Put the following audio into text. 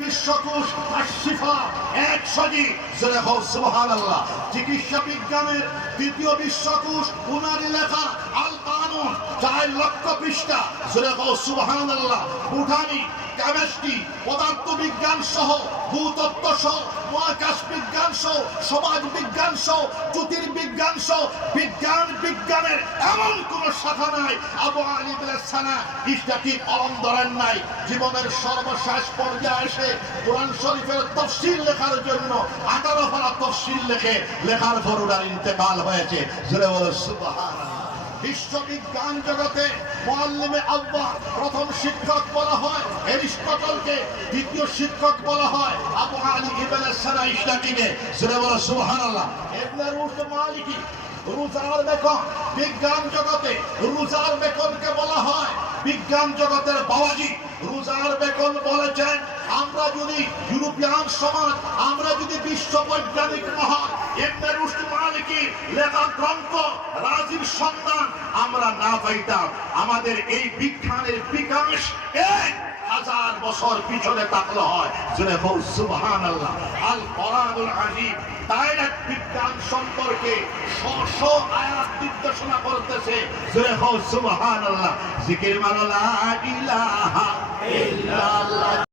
বিশ্বকোষ আশিফা এক সজি জোরে হোক সুবহানাল্লাহ। চিকিৎসা বিজ্ঞানের দ্বিতীয় বিশ্বকোষ উনারি লেখা আল কানুন 4 লক্ষ পৃষ্ঠা জোরে হোক সুবহানাল্লাহ। বুটানি কেমিস্ট্রি পদার্থ বিজ্ঞান সহ ভূতত্ত্ব সহ মহাকাশ বিজ্ঞান সহ সমাজ বিজ্ঞান সহ জ্যোতির্বিজ্ঞান সহ বিজ্ঞানের এমন কোন শাখা নাই আবু আলী ইবনে সানা ইসলামী কলম ধরেন নাই। জীবনের সর্বশেষ পর্যায়ে এসে কোরআন শরীফের তাফসীর লেখার জন্য 18 পারা তাফসীর লেখার পর ওনার ইন্তেকাল হয়েছে। জোরে বলো সুবহানাল্লাহ। বিশ্ববিজ্ঞান জগতে মুআল্লিমে আউয়াল প্রথম শিক্ষক বলা হয় এরিস্টটলকে, দ্বিতীয় শিক্ষক বলা হয় আবু আলী ইবনে সানা ইসলামীকে। জোরে বলো সুবহানাল্লাহ। ইবনে রুশদ মালিকি রুজার বেকন, বিজ্ঞান জগতে রুজার বেকনকে বলা হয় বিজ্ঞান জগতের বাবাজি। রুজার বেকন বলেছেন আমরা যদি ইউরোপিয়ান সমাজ, আমরা যদি বিশ্ব বৈজ্ঞানিক মহল ইবনে রুশদ মালিকি লেখা গ্রন্থ রাজির সন্ধান আমরা না পাইতাম, আমাদের এই বিজ্ঞানের বিকাশ 1000 বছর পিছনে থাকলে হয়। জোরে বল সুবহানাল্লাহ। আল কোরআনুল আযীম ডাইরেক্ট বিজ্ঞান সম্পর্কে শ আয়াত নির্দেশনা করতেছে। জোরে বল সুবহানাল্লাহ। জিকির মানো লা ইলাহা ইল্লাল্লাহ।